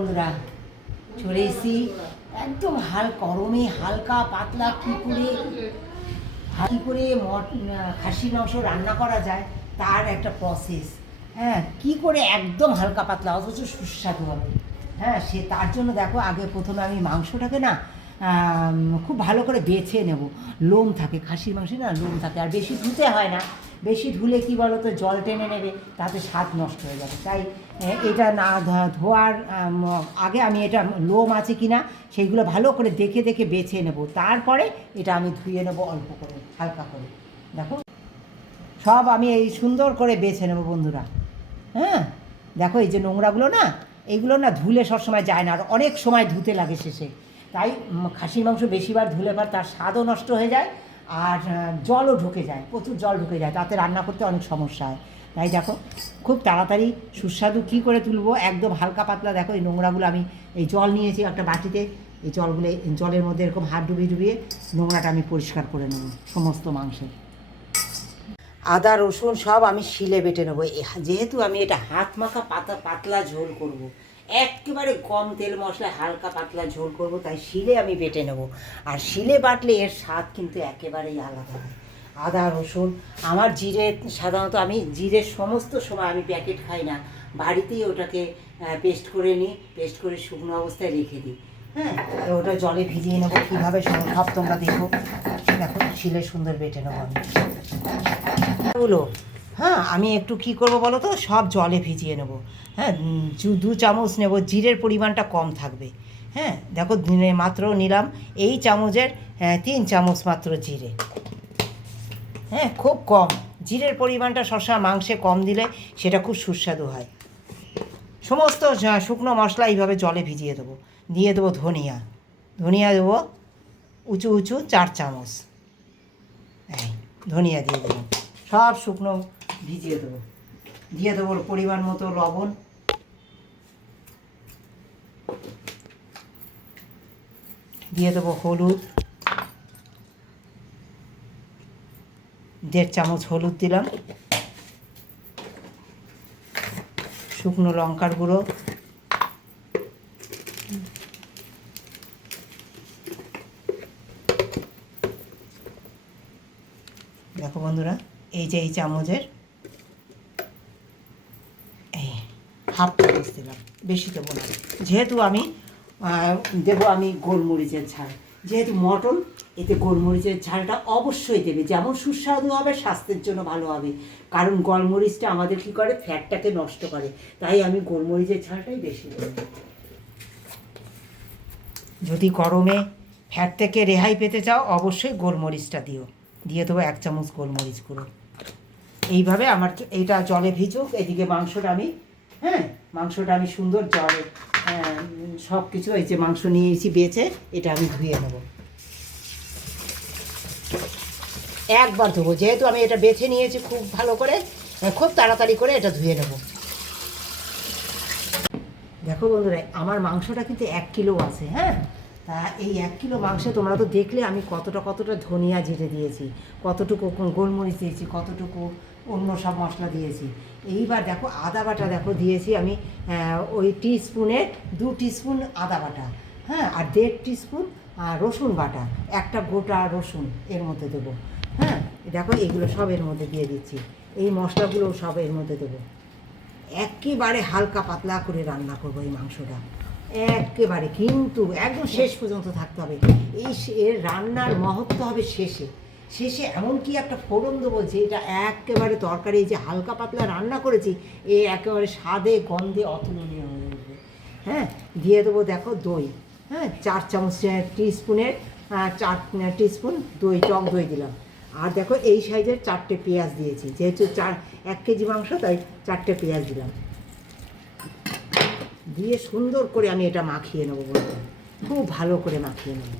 বন্ধুরা চলে এসেছি একদম গরমে হালকা পাতলা কী করে খাসির মাংস রান্না করা যায় তার একটা প্রসেস। হ্যাঁ, কী করে একদম হালকা পাতলা অথচ সুস্বাদু হবে। হ্যাঁ, তার জন্য দেখো আগে প্রথমে আমি মাংসটাকে না খুব ভালো করে বেছে নেব। লোম থাকে, খাসির মাংসে না লোম থাকে, আর বেশি ধুতে হয় না। বেশি ধুলে কী বলো তো, জল টেনে নেবে, তাতে স্বাদ নষ্ট হয়ে যাবে। তাই এটা না ধোয়ার আগে আমি এটা লোম আছে কি না সেইগুলো ভালো করে দেখে দেখে বেছে নেব। তারপরে এটা আমি ধুয়ে নেব অল্প করে, হালকা করে। দেখো সব আমি এই সুন্দর করে বেছে নেব বন্ধুরা। হ্যাঁ, দেখো এই যে নোংরাগুলো না, এইগুলো না ধুলে সবসময় যায় না, আর অনেক সময় ধুতে লাগে শেষে। তাই খাসির মাংস বেশিবার ধুলে পর তার স্বাদও নষ্ট হয়ে যায়, আর জলও ঢুকে যায়, প্রচুর জল ঢুকে যায়, তাতে রান্না করতে অনেক সমস্যা হয়। তাই দেখো খুব তাড়াতাড়ি সুস্বাদু কী করে তুলবো, একদম হালকা পাতলা। দেখো এই নোংরাগুলো আমি এই জল নিয়েছি একটা বাটিতে, এই জলের মধ্যে এরকম হাত ডুবিয়ে নোংরাটা আমি পরিষ্কার করে নেব সমস্ত মাংসের। আদা রসুন সব আমি শিলে বেটে নেবো, যেহেতু আমি এটা হাত মাখা পাতলা ঝোল করব। একেবারে কম তেল মশলায় হালকা পাতলা ঝোল করব, তাই শিলে আমি বেটে নেব। আর শিলে বাটলে এর স্বাদ কিন্তু একেবারেই আলাদা হয়। আদা রসুন, আমার জিরে সাধারণত আমি জিরের সমস্ত সময় আমি প্যাকেট খাই না, বাড়িতেই ওটাকে পেস্ট করে নিই, পেস্ট করে শুকনো অবস্থায় রেখে দিই। হ্যাঁ, ওটা জলে ভিজিয়ে নেবো, কীভাবে সব তোমরা দেখো। দেখো শিলে সুন্দর বেটে নেবো আমি ওগুলো। হ্যাঁ, আমি একটু কি করব বলো তো, সব জলে ভিজিয়ে নেব। হ্যাঁ, 2 চামচ নেব, জিরের পরিমাণটা কম থাকবে। হ্যাঁ, দেখো মাত্র নিলাম এই চামচের 3 চামচ মাত্র জিরে। হ্যাঁ, খুব কম, জিরের পরিমাণটা সবসময় মাংসে কম দিলে সেটা খুব সুস্বাদু হয়। সমস্ত শুকনো মশলা এইভাবে জলে ভিজিয়ে দেবো। দিয়ে দেবো ধনিয়া দেবো উঁচু 4 চামচ। ধনিয়া দিয়ে দেবো, সব শুকনো ভিজিয়ে দেবো। দিয়ে দেবো পরিমাণ মতো লবণ, দিয়ে দেবো হলুদ, 1.5 চামচ হলুদ দিলাম, শুকনো লঙ্কার গুঁড়ো, দেখো বন্ধুরা এই যে এই চামচের এই 1/2 চামচ দিলাম, বেশি দেবো না। যেহেতু আমি দেবো আমি গোলমরিচের ঝাল, যেহেতু মটন, এতে গোলমরিচের ঝালটা অবশ্যই দেবে। যেমন সুস্বাদু হবে, স্বাস্থ্যের জন্য ভালো হবে, কারণ গোলমরিচটা আমাদের কী করে, ফ্যাটটাকে নষ্ট করে। তাই আমি গোলমরিচের ঝালটাই বেশি দেবো। যদি গরমে ফ্যাট থেকে রেহাই পেতে চাও অবশ্যই গোলমরিচটা দিয়ে দেবো 1 চামচ গোলমরিচ গুঁড়ো। এইভাবে আমার এইটা জলে ভিজুক, এদিকে মাংসটা আমি সুন্দর জলে সব কিছু, এই যে মাংস নিয়েছি বেছে, এটা আমি ধুয়ে নেব। একবার ধোবো, যেহেতু আমি এটা বেছে নিয়েছি খুব ভালো করে, খুব তাড়াতাড়ি করে এটা ধুয়ে নেব। দেখো বন্ধুরা আমার মাংসটা কিন্তু 1 কিলো আছে। হ্যাঁ, তা এই 1 কিলো মাংসে তোমরা তো দেখলে আমি কতটা ধনিয়া জিরে দিয়েছি, কতটুকু গোলমরিচ দিয়েছি, কতটুকু অন্য সব মশলা দিয়েছি। এইবার দেখো আদা বাটা দেখো দিয়েছি আমি ওই টিস্পুনের 2 টিস্পুন আদা বাটা। হ্যাঁ, আর 1.5 টিস্পুন রসুন বাটা, একটা গোটা রসুন এর মধ্যে দেবো। হ্যাঁ, দেখো এগুলো সব এর মধ্যে দিয়ে দিচ্ছি, এই মশলাগুলো সব এর মধ্যে দেবো। একেবারে হালকা পাতলা করে রান্না করবো এই মাংসটা, একেবারে কিন্তু একদম শেষ পর্যন্ত থাকতে হবে। এর রান্নার মহত্ব হবে শেষে এমনকি একটা ফোড়ন দেবো, যেটা একেবারে তরকারি যে হালকা পাতলা রান্না করেছি এ একেবারে স্বাদে গন্ধে অতুলনীয় হয়ে উঠবে। হ্যাঁ, দিয়ে দেবো দেখো দই। হ্যাঁ, 4 চামচ টিস্পুনের 4 টিস্পুন দই, টক দই দিলাম। আর দেখো এই সাইজের 4টে পেঁয়াজ দিয়েছি, যেহেতু 1 কেজি মাংস তাই 4টে পেঁয়াজ দিলাম। দিয়ে সুন্দর করে আমি এটা মাখিয়ে নেবো বন্ধুরা, খুব ভালো করে মাখিয়ে নেব।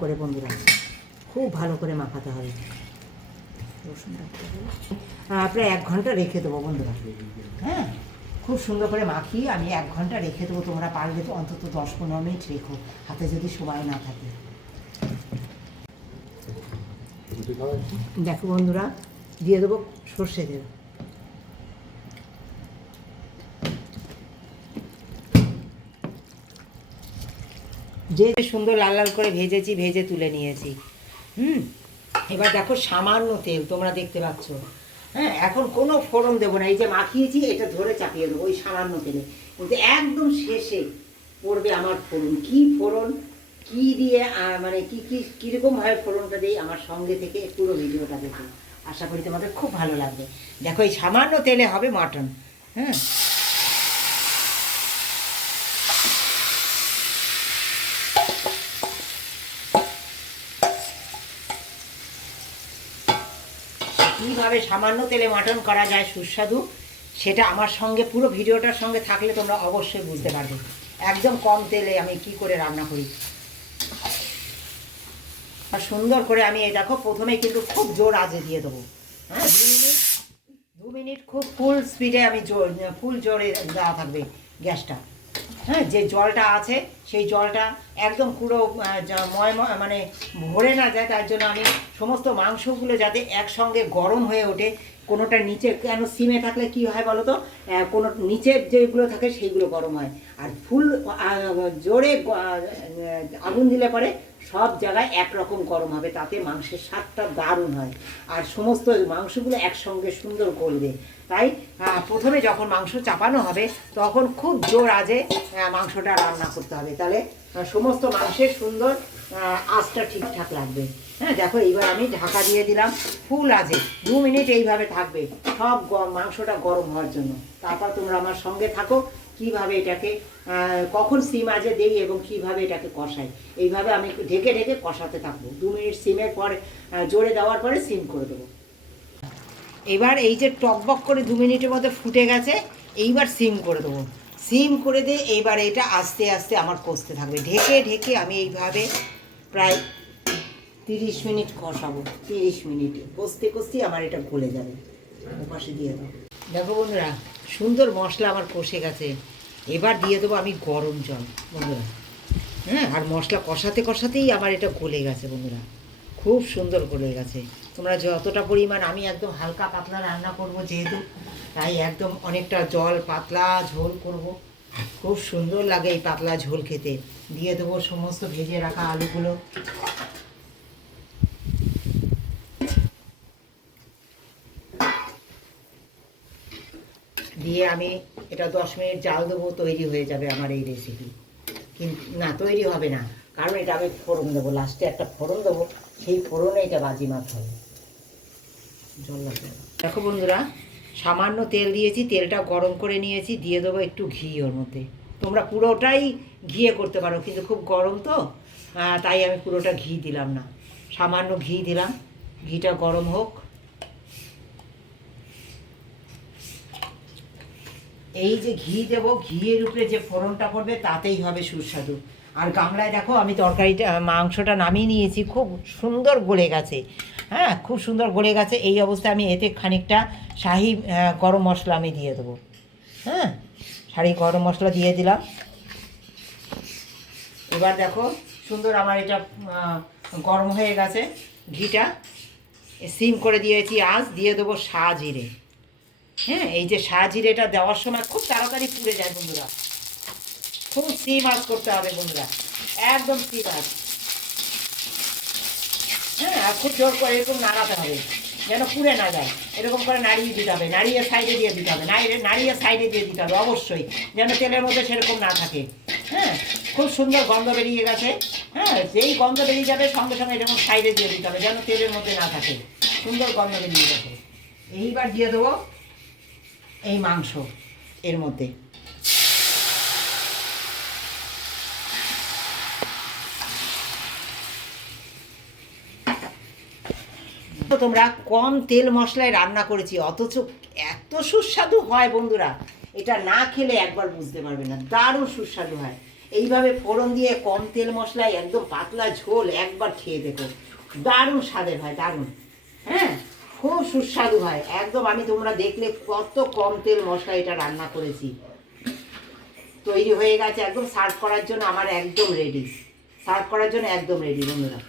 করে বন্ধুরা খুব ভালো করে মাখাতে হবে। প্রায় 1 ঘন্টা রেখে দেবো বন্ধুরা। হ্যাঁ, খুব সুন্দর করে মাখিয়ে আমি 1 ঘন্টা রেখে দেবো। তোমরা পারলে তো অন্তত 10-15 মিনিট রেখো, হাতে যদি সময় না থাকে। দেখো বন্ধুরা দিয়ে দেবো সর্ষে তেল। যে সুন্দর লাল লাল করে ভেজেছি, ভেজে তুলে নিয়েছি। এবার দেখো সামান্য তেল তোমরা দেখতে পাচ্ছ। হ্যাঁ, এখন কোনো ফোড়ন দেবো না, এই যে মাখিয়েছি এটা ধরে চাপিয়ে দেবো ওই সামান্য তেলে। কিন্তু একদম শেষে পড়বে আমার ফোড়ন। কি ফোড়ন, কি দিয়ে মানে কি কি কীরকমভাবে ফোড়নটা দিই, আমার সঙ্গে থেকে পুরো ভিডিওটা দেখো, আশা করি তোমাদের খুব ভালো লাগবে। দেখো এই সামান্য তেলে হবে মাটন। হ্যাঁ, কীভাবে সামান্য তেলে মাটন করা যায় সুস্বাদু, সেটা আমার সঙ্গে পুরো ভিডিওটার সঙ্গে থাকলে তোমরা অবশ্যই বুঝতে পারবে। একদম কম তেলে আমি কি করে রান্না করি। আর সুন্দর করে আমি এই দেখো প্রথমে কিন্তু খুব জোর আঁচে দিয়ে দেবো। হ্যাঁ, 2 মিনিট খুব ফুল স্পিডে আমি ফুল জোরে দেওয়া থাকবে গ্যাসটা। হ্যাঁ, যে জলটা আছে সেই জলটা একদম পুরো মানে ভরে না যায়, তার জন্য আমি সমস্ত মাংসগুলো যাতে একসঙ্গে গরম হয়ে ওঠে। কোনোটা নিচে, কেন সিমে থাকলে কি হয় বলো তো, কোনো নিচের যেগুলো থাকে সেইগুলো গরম হয়, আর ফুল জোরে আগুন দিলে পরে সব জায়গায় একরকম গরম হবে, তাতে মাংসের স্বাদটা দারুণ হয় আর সমস্ত মাংসগুলো একসঙ্গে সুন্দর গলবে। তাই প্রথমে যখন মাংস চাপানো হবে তখন খুব জোর আঁচে মাংসটা রান্না করতে হবে, তাহলে সমস্ত মাংসের সুন্দর আঁচটা ঠিকঠাক লাগবে। হ্যাঁ, দেখো এইবার আমি ঢাকা দিয়ে দিলাম ফুল আঁচে। 2 মিনিট এইভাবে থাকবে সব মাংসটা গরম হওয়ার জন্য। তারপর তোমরা আমার সঙ্গে থাকো কিভাবে এটাকে কখন সিম আঁচে দেই এবং কিভাবে এটাকে কষাই। এইভাবে আমি ঢেকে ঢেকে কষাতে থাকবো। 2 মিনিট সিমের পরে জোরে দেওয়ার পরে সিম করে দেবো। এবার এই যে টকবক করে 2 মিনিটের মধ্যে ফুটে গেছে, এইবার সিম করে দেবো। সিম করে দিয়ে এইবার এটা আস্তে আস্তে আমার কষতে থাকবে। ঢেকে ঢেকে আমি এইভাবে প্রায় 30 মিনিট কষাবো। 30 মিনিট কষতে কষতে আমার এটা গলে যাবে। ওপাশে দিয়ে দাও। দেখো বন্ধুরা, সুন্দর মশলা আমার কষে গেছে। এবার দিয়ে দেবো আমি গরম জল বন্ধুরা। হ্যাঁ, আর মশলা কষাতে কষাতেই আমার এটা গলে গেছে বন্ধুরা, খুব সুন্দর গলে গেছে। তোমরা যতটা পরিমাণ, আমি একদম হালকা পাতলা রান্না করব যেহেতু, তাই একদম অনেকটা জল পাতলা ঝোল করব। খুব সুন্দর লাগে এই পাতলা ঝোল খেতে। দিয়ে দেবো সমস্ত ভেজে রাখা আলুগুলো। দিয়ে আমি এটা 10 মিনিট জাল দেবো, তৈরি হয়ে যাবে আমার এই রেসিপি। কিন্তু না, তৈরি হবে না, কারণ এটা আমি ফোড়ন দেবো, লাস্টে একটা ফোড়ন দেবো, সেই ফোড়নে এটা বাজিমাত হবে। জল লাগবে। দেখো বন্ধুরা, সামান্য তেল দিয়েছি, তেলটা গরম করে নিয়েছি, দিয়ে দেবো একটু ঘি ওর মধ্যে। তোমরা পুরোটাই ঘিয়ে করতে পারো, কিন্তু খুব গরম তো, তাই আমি পুরোটা ঘি দিলাম না, সামান্য ঘি দিলাম। ঘিটা গরম হোক। এই যে ঘি দেবো, ঘিয়ের উপরে যে ফোড়নটা পড়বে তাতেই হবে সুস্বাদু। আর গামলায় দেখো আমি তরকারিটা মাংসটা নামিয়ে নিয়েছি, খুব সুন্দর গলে গেছে। হ্যাঁ, খুব সুন্দর গলে গেছে। এই অবস্থায় আমি এতে খানিকটা শাহি গরম মশলা আমি দিয়ে দেবো। হ্যাঁ, শাহি গরম মশলা দিয়ে দিলাম। এবার দেখো সুন্দর আমার এটা গরম হয়ে গেছে। ঘিটা সিম করে দিয়েছি, আঁচ দিয়ে দেবো সাজিরে। হ্যাঁ, এই যে সাজিরেটা দেওয়ার সময় খুব তাড়াতাড়ি পুড়ে যায় বন্ধুরা, খুব সিম আঁচ করতে হবে বন্ধুরা, একদম সিম আঁচ। হ্যাঁ, আর খুব জোর করে এরকম নাড়াতে হবে যেন পুড়ে না যায়। এরকম করে নাড়িয়ে দিতে হবে, নাড়িয়ে সাইডে দিয়ে দিতে হবে, নাড়িয়ে সাইডে দিয়ে দিতে হবে অবশ্যই, যেন তেলের মধ্যে সেরকম না থাকে। হ্যাঁ, খুব সুন্দর গন্ধ বেরিয়ে গেছে। হ্যাঁ, যেই গন্ধ বেরিয়ে যাবে সঙ্গে সঙ্গে এরকম সাইডে দিয়ে দিতে হবে, যেন তেলের মধ্যে না থাকে। সুন্দর গন্ধ বেরিয়ে গেছে। এইবার দিয়ে দেবো এই মাংস এর মধ্যে। তোমরা কম তেল মশলায় রান্না করেছি, অথচ এত সুস্বাদু হয় বন্ধুরা, এটা না খেলে একবার বুঝতে পারবে না, দারুণ সুস্বাদু হয়। এইভাবে ফোড়ন দিয়ে কম তেল মশলায় একদম পাতলা ঝোল একবার খেয়ে দেখো, দারুণ স্বাদের হয়, দারুণ। হ্যাঁ, খুব সুস্বাদু হয় একদম। আমি তোমরা দেখলে কত কম তেল মশলা এটা রান্না করেছি। তৈরি হয়ে গেছে, একদম সার্ভ করার জন্য আমার একদম রেডি, সার্ভ করার জন্য একদম রেডি বন্ধুরা।